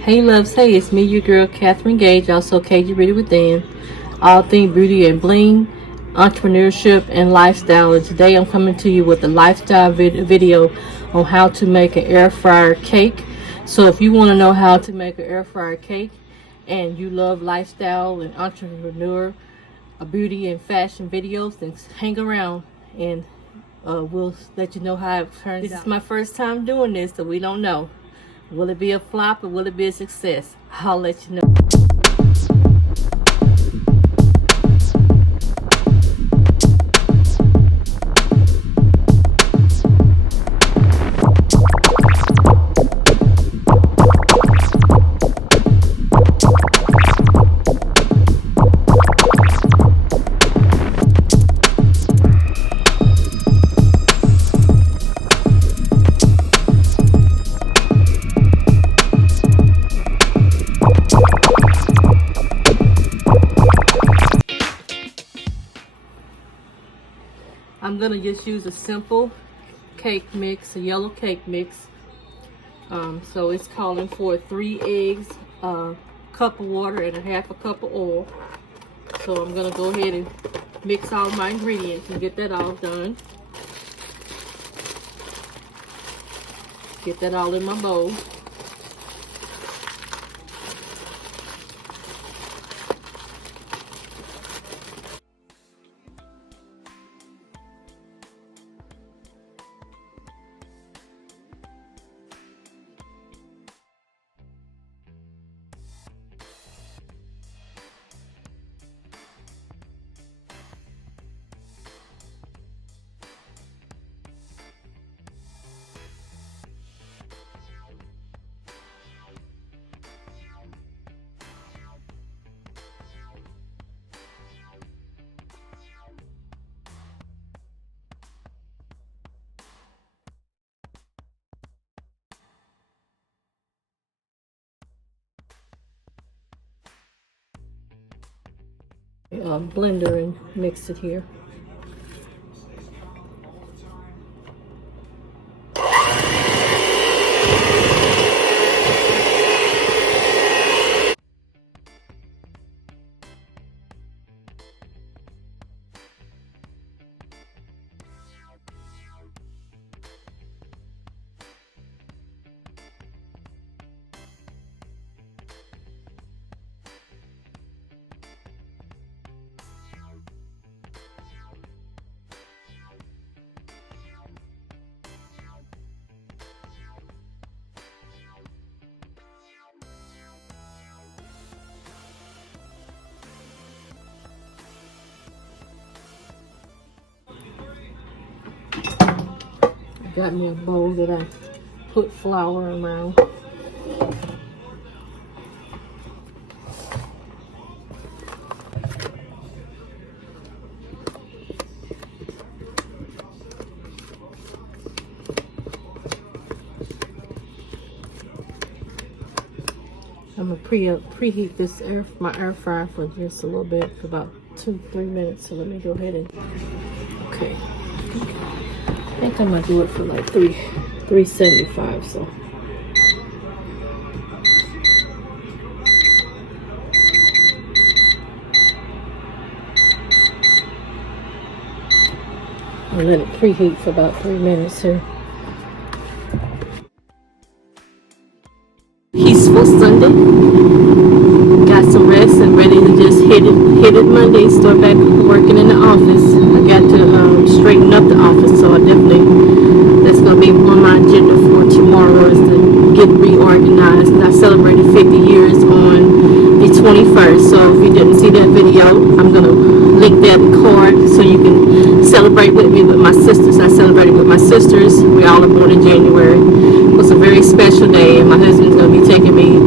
Hey loves, hey, it's me, your girl Katherine Gage, also KG Beauty Within. All things beauty and bling, entrepreneurship and lifestyle. And today I'm coming to you with a lifestyle video on how to make an air fryer cake. So if you want to know how to make an air fryer cake and you love lifestyle and entrepreneur, beauty and fashion videos, then hang around and we'll let you know how it turns out. This is my first time doing this, so we don't know. Will it be a flop or will it be a success? I'll let you know. I'm gonna just use a simple cake mix, a yellow cake mix. So it's calling for 3 eggs, a cup of water, and a half a cup of oil. So I'm gonna go ahead and mix all my ingredients and get that all done. Get that all in my bowl. Blender and mix it here. Got me a bowl that I put flour around. I'm gonna preheat this my air fryer for just a little bit, for about 2-3 minutes. So let me go ahead and okay. I think I'm gonna do it for like 375. So I'll let it preheat for about 3 minutes here. Peaceful Sunday. Got some rest and ready to just hit it Monday. Start back working in the office. I got to straighten up the office, so that's gonna be on my agenda for tomorrow, is to get reorganized. I celebrated 50 years on the 21st, so if you didn't see that video, I'm gonna link that card so you can celebrate with me with my sisters. I celebrated with my sisters. We all are born in January. It was a very special day, and my husband's gonna be taking me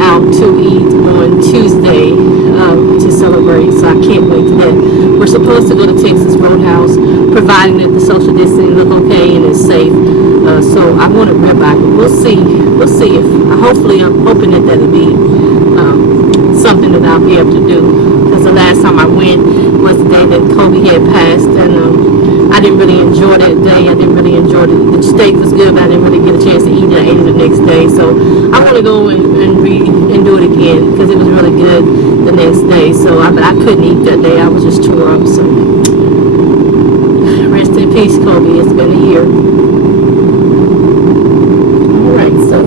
out to eat on Tuesday to celebrate, so I can't wait to that. We're supposed to go to Texas Roadhouse, providing that the social distancing look okay and is safe. So I want to rib eye, but we'll see. We'll see if hopefully I'm hoping that that'll be something that I'll be able to do. Because the last time I went was the day that Kobe had passed, and I didn't really enjoy that day. I didn't really enjoy it. The steak was good, but I didn't really get a chance to eat it. I ate it the next day. So I want to go and again because it was really good the next day. So I couldn't eat that day. I was just tore up. So rest in peace, Kobe. It's been a year. Alright, so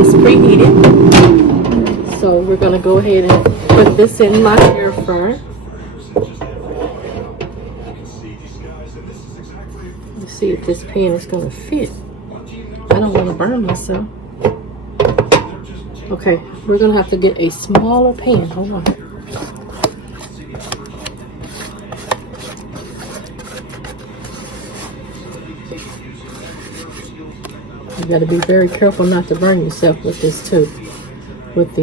it's preheated. So we're going to go ahead and put this in my air fryer. Let's see if this pan is going to fit. I don't want to burn myself. Okay, we're going to have to get a smaller pan. Hold on. You got to be very careful not to burn yourself with this too. With the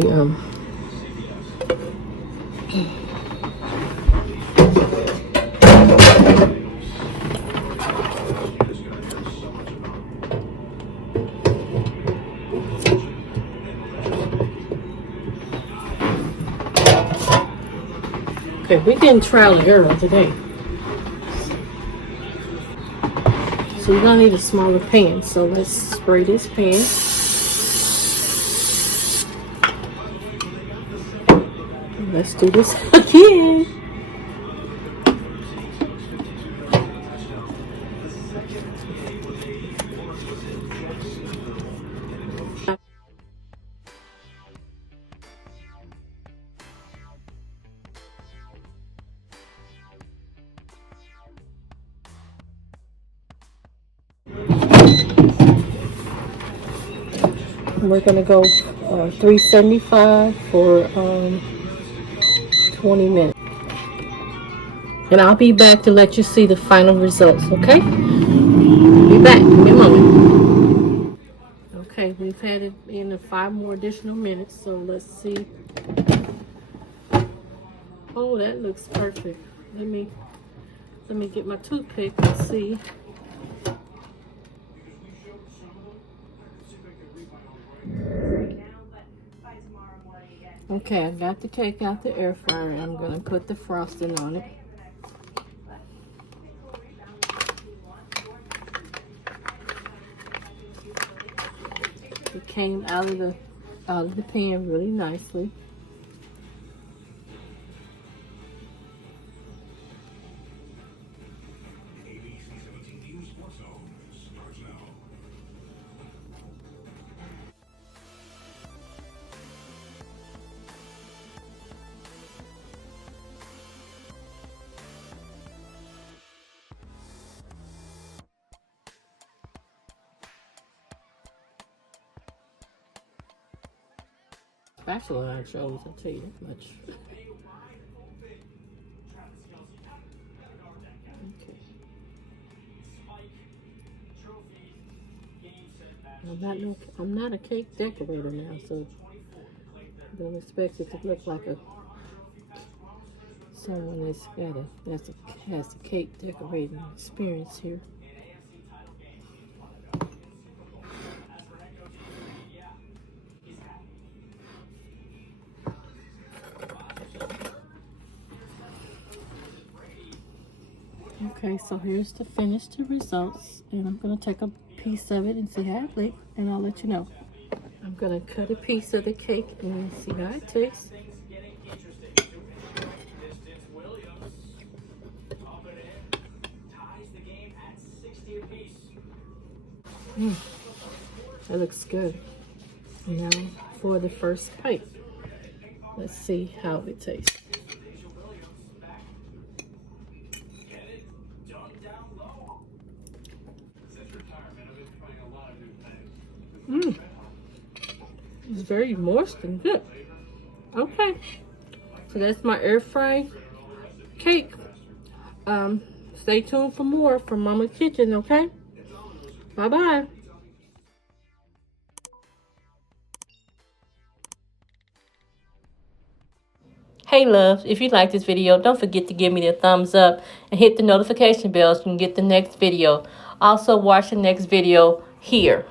okay, we're getting trial and error today. So you're gonna need a smaller pan. So let's spray this pan. Let's do this again. We're gonna go 375 for 20 minutes. And I'll be back to let you see the final results, okay? Be back in a moment. Okay, we've had it in 5 more additional minutes, so let's see. Oh, that looks perfect. Let me get my toothpick and see. Okay, I got the cake out the air fryer. I'm gonna put the frosting on it. It came out of the pan really nicely. Spatula I chose, I'll tell you that much. Okay. I'm not a cake decorator now, so don't expect it to look like someone has a cake decorating experience here. Okay, so here's the finished results, and I'm going to take a piece of it and see how it looks, and I'll let you know. I'm going to cut a piece of the cake and see how it tastes. That looks good. Now for the first bite. Let's see how it tastes. It's very moist and good. Okay, so that's my air fry cake. Stay tuned for more from Mama's Kitchen, okay? Bye-bye. Hey loves, if you like this video, don't forget to give me the thumbs up and hit the notification bell so you can get the next video. Also watch the next video here.